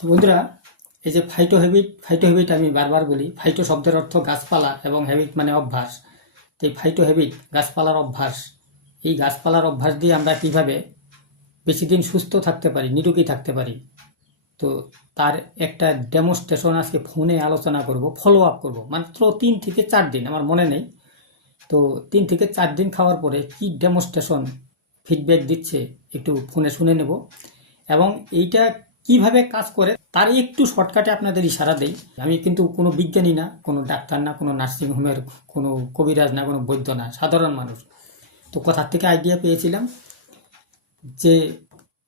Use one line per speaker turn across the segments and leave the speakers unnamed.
তো বন্ধুরা, এই যে ফাইটো হ্যাবিট ফাইটো হ্যাবিট আমি বারবার বলি, ফাইটো শব্দের অর্থ গাছপালা এবং হ্যাবিট মানে অভ্যাস। তো এই ফাইটো হ্যাবিট গাছপালার অভ্যাস, এই গাছপালার অভ্যাস দিয়ে আমরা কীভাবে বেশি দিন সুস্থ থাকতে পারি, নিরোগী থাকতে পারি, তো তার একটা ডেমনস্ট্রেশন আজকে ফোনে আলোচনা করব ফলো আপ করব। মাত্র তিন থেকে চার দিন, আমার মনে নেই। তো তিন থেকে চার দিন খাওয়ার পরে কি ডেমনস্ট্রেশন ফিডব্যাক দিচ্ছে, একটু ফোনে শুনে নেব। এবং এইটা কীভাবে কাজ করে তার একটু শর্টকাটে আপনাদের ইশারা দেই। আমি কিন্তু কোনো বিজ্ঞানী না, কোনো ডাক্তার না, কোনো নার্সিংহোমের কোনো কবিরাজ না, কোনো বৈদ্য না, সাধারণ মানুষ। তো কথার থেকে আইডিয়া পেয়েছিলাম যে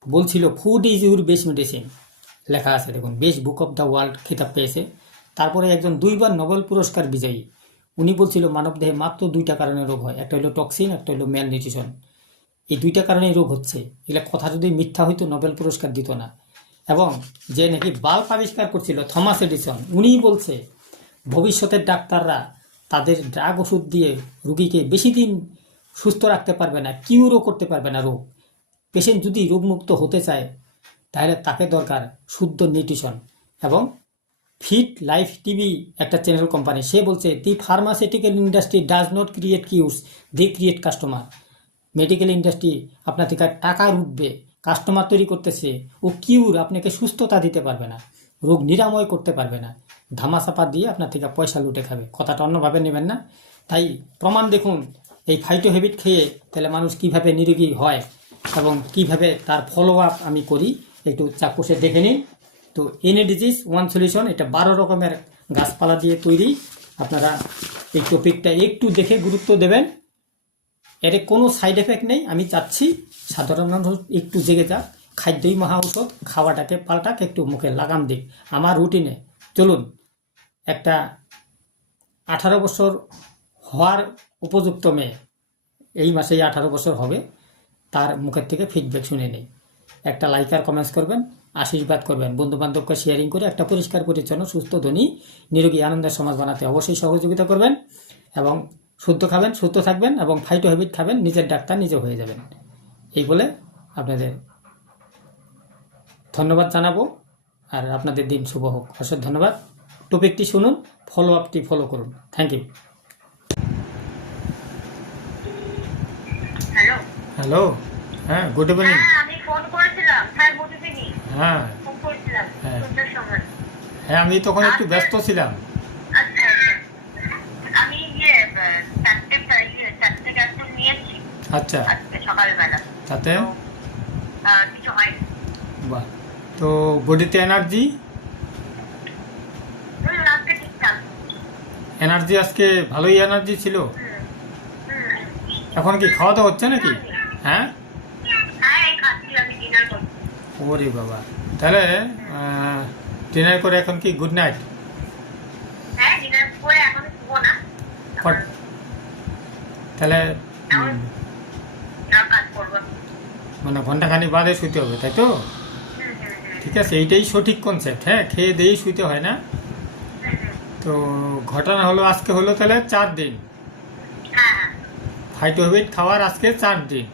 বলছিল food is your best medicine লেখা আছে, দেখুন best book of the world খেতাব পেয়েছে। তারপরে একজন দুইবার নোবেল পুরস্কার বিজয়ী। উনি বলছিল মানবদেহে মাত্র দুইটা কারণে রোগ হয়, একটা হলো টক্সিন একটা হলো ম্যাল নিউট্রিশন এই দুইটা কারণেই রোগ হচ্ছে। এগুলা কথা যদি মিথ্যা হইতো, নোবেল পুরস্কার দিত না। এবং যে নাকি বাল্ব আবিষ্কার করছিল, থমাস এডিসন, উনিই বলছে, ভবিষ্যতের ডাক্তাররা তাদের ড্রাগ ওষুধ দিয়ে রুগীকে বেশি দিন সুস্থ রাখতে পারবে না, কিউরও করতে পারবে না রোগ। পেশেন্ট যদি রোগমুক্ত হতে চায়, তাহলে তাকে দরকার শুদ্ধ নিউট্রিশন এবং ফিট লাইফ টিভি একটা চ্যানেল কোম্পানি। সে বলছে, the pharmaceutical industry does not create cures the create customer. Medical industry আপনার থেকে টাকা উঠবে কাস্টমার তৈরি করতেছে, ও কিউর আপনাকে সুস্থতা দিতে পারবে না, রোগ নিরাময় করতে পারবে না, ধামাচাপা দিয়ে আপনার থেকে পয়সা লুটে খাবে। কথাটা অন্যভাবে নেবেন না। তাই প্রমাণ দেখুন, এই ফাইটো হ্যাবিট খেয়ে তাহলে মানুষ কীভাবে নিরোগী হয় এবং কীভাবে তার ফলো আপ আমি করি, একটু চাক্ষুষে দেখে নিন। তো এনি ডিজিজ ওয়ান সলিউশন এটা বারো রকমের গাছপালা দিয়ে তৈরি। আপনারা এই টপিকটা একটু দেখে গুরুত্ব দেবেন। এর কোনো সাইড এফেক্ট নেই। আমি চাচ্ছি সাধারণ মানুষ একটু জেগে যাক। খাদ্যই মহা ঔষধ, খাওয়াটাকে পাল্টাক, একটু মুখে লাগাম দিক। আমার রুটিনে চলুন, একটা আঠারো বছর হওয়ার উপযুক্ত মেয়ে, এই মাসেই আঠারো বছর হবে, তার মুখের থেকে ফিডব্যাক শুনে নেই। একটা লাইক আর কমেন্টস করবেন, আশীর্বাদ করবেন। বন্ধু বান্ধবকে শেয়ারিং করে একটা পরিষ্কার, পরিচ্ছন্ন, সুস্থ, ধনী, নিরোগী, আনন্দের সমাজ বানাতে অবশ্যই সহযোগিতা করবেন এবং শুদ্ধ খাবেন সুস্থ থাকবেন এবং ফাইটো হ্যাবিট খাবেন নিজের ডাক্তার নিজে হয়ে যাবেন। এই বলে আপনাদের ধন্যবাদ জানাব আর আপনাদের দিন শুভ হোক। অশেষ ধন্যবাদ। টপিকটি শুনুন ফলো আপটি ফলো করুন থ্যাংক ইউ
হ্যালো
হ্যাঁ গুড ইভিনিং
হ্যাঁ আমি ফোন করেছিলাম। হ্যাঁ।
হ্যাঁ। হ্যাঁ। হ্যাঁ আমি তখন একটু ব্যস্ত ছিলাম
আচ্ছা আচ্ছা আমি ইয়ে আহ, চারটে প্রায় ইয়ে চারটে ক্যান্সেল নিয়েছি
আচ্ছা। তাতে? বাহ। তো বডিতে এনার্জি? এনার্জি আজকে ভালোই এনার্জি ছিল? এখন কি খাওয়া দাওয়া হচ্ছে নাকি? হ্যাঁ?
হ্যাঁ
ওরে বাবা। তাহলে ডিনার করে এখন কি গুড নাইট
হ্যাঁ ডিনার করে এখন শুবো না।
কট- তাহলে উম,
আর কাজ করব
মানে ঘণ্টা ঘন্টাখানি বাদে শুতে হবে তাই তো? ঠিক আছে এইটাই সঠিক কনসেপ্ট হ্যাঁ? খেয়ে দিয়েই শুতে হয় না। তো ঘটনা হলো আজকে হলো তাহলে চার দিন।
হ্যাঁ হ্যাঁ
খাওয়ার আজকে চার দিন।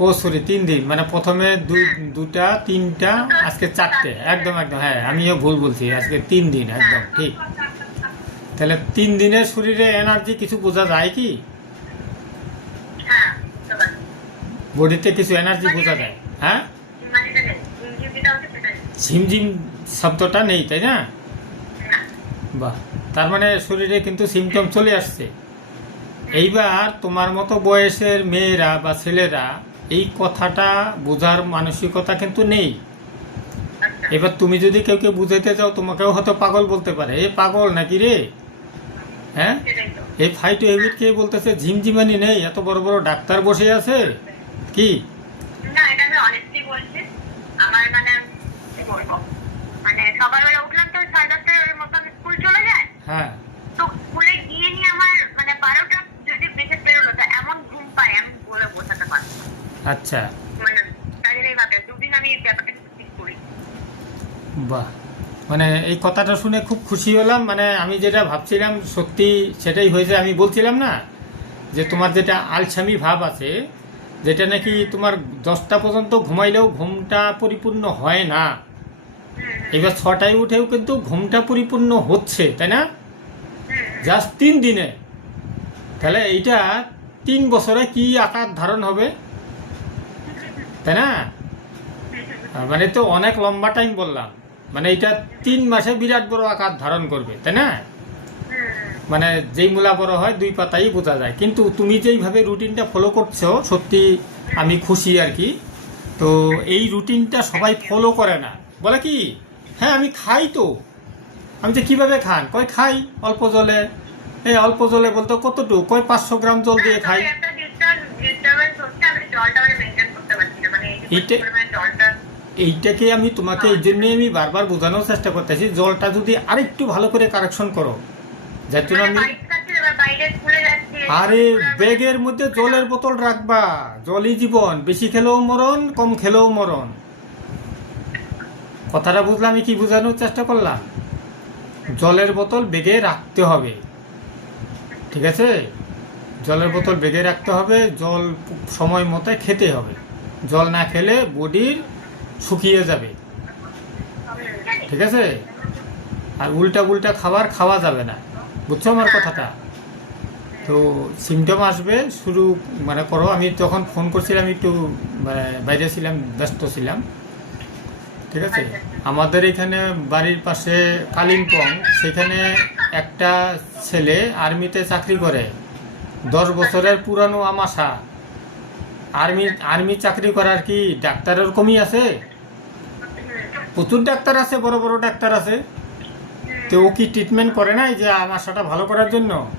ও সরি তিন দিন। মানে প্রথমে দুই দুটা তিনটা আজকে চারটে। একদম একদম হ্যাঁ আমিও ভুল বলছি আজকে তিন দিন একদম ঠিক। তাহলে তিন দিনের শরীরে এনার্জি কিছু বোঝা যায় কি
হ্যাঁ বুঝতে পারছি
বডিতে কিছু এনার্জি বোঝা যায় হ্যাঁ?
মানে।
ঝিমঝিম শব্দটা নেই তাই না?
না
বাহ তার মানে শরীরে কিন্তু সিমটম চলে আসছে। এইবার তোমার মতো বয়সের মেয়েরা বা ছেলেরা এই কথাটা বোঝার মানসিকতা কিন্তু নেই।
আচ্ছা।
এবার তুমি যদি কেউ কেউ বুঝাইতে চাও তোমাকেও হয়তো পাগল বলতে পারে। এ পাগল নাকি রে? হ্যাঁ? এই ফাইটো হেবিট কে বলতেছে ঝিমঝিমানি নেই এত বড় বড় ডাক্তার বসে আছে। কি?
না এটা আমি অনেস্টলি বলছি আমার মানে কি বলব? মানে সকালবেলা উঠলাম তো সাড়ে মতন স্কুল চলে যায়।
হ্যাঁ।
তো স্কুলে গিয়ে নিয়ে আমার মানে বারোটা যদি বেঁচে পেরোলো তো এমন ঘুম পায় আমি বলে বোঝাতে পারব
আচ্ছা।
মানে দুদিন আমি ব্যাপারটা ঠিক করি।
বাহ। মানে এই কথাটা শুনে খুব খুশি হলাম মানে আমি যেটা ভাবছিলাম সত্যি সেটাই হয়েছে আমি বলছিলাম না যে তোমার যেটা আলসামি ভাব আছে যেটা নাকি তোমার দশটা পর্যন্ত ঘুমাইলেও ঘুমটা পরিপূর্ণ হয় না। এবার ছটায় উঠেও কিন্তু ঘুমটা পরিপূর্ণ হচ্ছে, তাই না? জাস্ট তিন দিনে। তাহলে এইটা তিন বছরে কি আকার ধারণ হবে? তাই না? মানে তো অনেক লম্বা টাইম বললাম। মানে এটা তিন মাসে বিরাট বড় আকার ধারণ করবে, তাই না? মানে যেই মূলা বড় হয়, দুই পাতাই বোঝা যায়। কিন্তু তুমি যেইভাবে রুটিনটা ফলো করছ, সত্যি আমি খুশি আর কি। তো এই রুটিনটা সবাই ফলো করে না। বলে কি হ্যাঁ আমি খাই তো। আমি যে কীভাবে খান? কয়, খাই, অল্প জলে। এই অল্প জলে বলতে, কতটুকু? কয়, পাঁচশো গ্রাম জল দিয়ে খাই। এইটাকে আমি তোমাকে এই জন্যই আমি বারবার বোঝানোর চেষ্টা করতেছি, জলটা যদি আরেকটু ভালো করে কারেকশন করো। যার জন্য
মানে যাচ্ছি।
আরে ব্যাগের মধ্যে জলের বোতল রাখবা। জলই জীবন। বেশি খেলেও মরণ কম খেলেও মরণ। কথাটা বুঝলাম আমি কি বোঝানোর চেষ্টা করলাম? জলের বোতল বেগে রাখতে হবে। ঠিক আছে? জলের বোতল বেগে রাখতে হবে। জল সময় মতো খেতে হবে। জল না খেলে বডির শুকিয়ে যাবে। ঠিক আছে? আর উল্টা উল্টা খাবার খাওয়া যাবে না। বুঝছ আমার কথাটা? তো সিমটম আসবে শুরু মানে করো আমি তখন ফোন করছিলাম একটু মানে বাইরে ছিলাম ব্যস্ত ছিলাম ঠিক আছে? আমাদের এখানে বাড়ির পাশে কালিম্পং সেখানে একটা ছেলে আর্মিতে চাকরি করে দশ বছরের পুরানো আমাশা। আর্মি আর্মি চাকরি করার কি ডাক্তারের কমি আছে? প্রচুর ডাক্তার আছে বড় বড় ডাক্তার আছে। তো ও কি ট্রিটমেন্ট করে নাই যে আমাশাটা ভালো করার জন্য?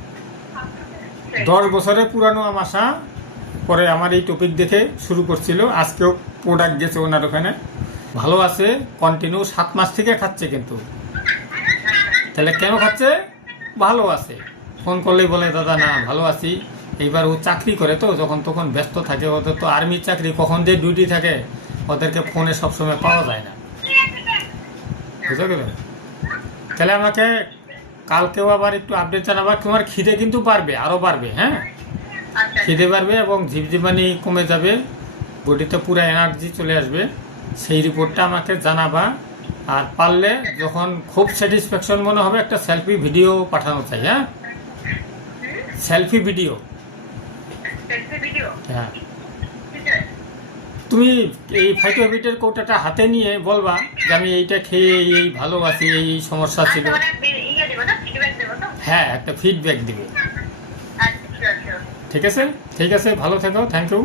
দশ বছরের পুরানো আমাশা পরে আমার এই টপিক দেখে শুরু করছিল। আজকেও প্রোডাক্ট গেছে ওনার ওখানে। ভালো আছে কন্টিনিউ সাত মাস থেকে খাচ্ছে কিন্তু। তাহলে কেন খাচ্ছে? ভালো আছে। ফোন করলেই বলে, দাদা, না, ভালো আছি। এইবার ও চাকরি করে তো, যখন তখন ব্যস্ত থাকে। ওদের তো আর্মির চাকরি, কখন যে ডিউটি থাকে, ওদেরকে ফোনে সবসময় পাওয়া যায় না। বুঝতে গেলে? তাহলে আমাকে কালকেও আবার একটু আপডেট জানাবা তোমার খিদে কিন্তু বাড়বে আরও বাড়বে হ্যাঁ?
আচ্ছা।
খিদে বাড়বে এবং ঝিপঝিপানি কমে যাবে বডিতে পুরো এনার্জি চলে আসবে সেই রিপোর্টটা আমাকে জানাবা। আর পারলে যখন খুব স্যাটিসফ্যাকশন মনে হবে একটা সেলফি ভিডিও পাঠানো চাই হ্যাঁ? সেলফি ভিডিও
সেলফি ভিডিও
হ্যাঁ। তুমি এই ফাইটোভিটের কৌটাটা হাতে নিয়ে বলবা যে আমি এইটা খেয়ে এই এই ভালোবাসি এই সমস্যা ছিল।
আচ্ছা মানে ইয়ে দেবো দেবো
হ্যাঁ একটা ফিডব্যাক দিবে।
আচ্ছা শিওর
ঠিক আছে? ঠিক আছে ভালো থেকো থ্যাংক ইউ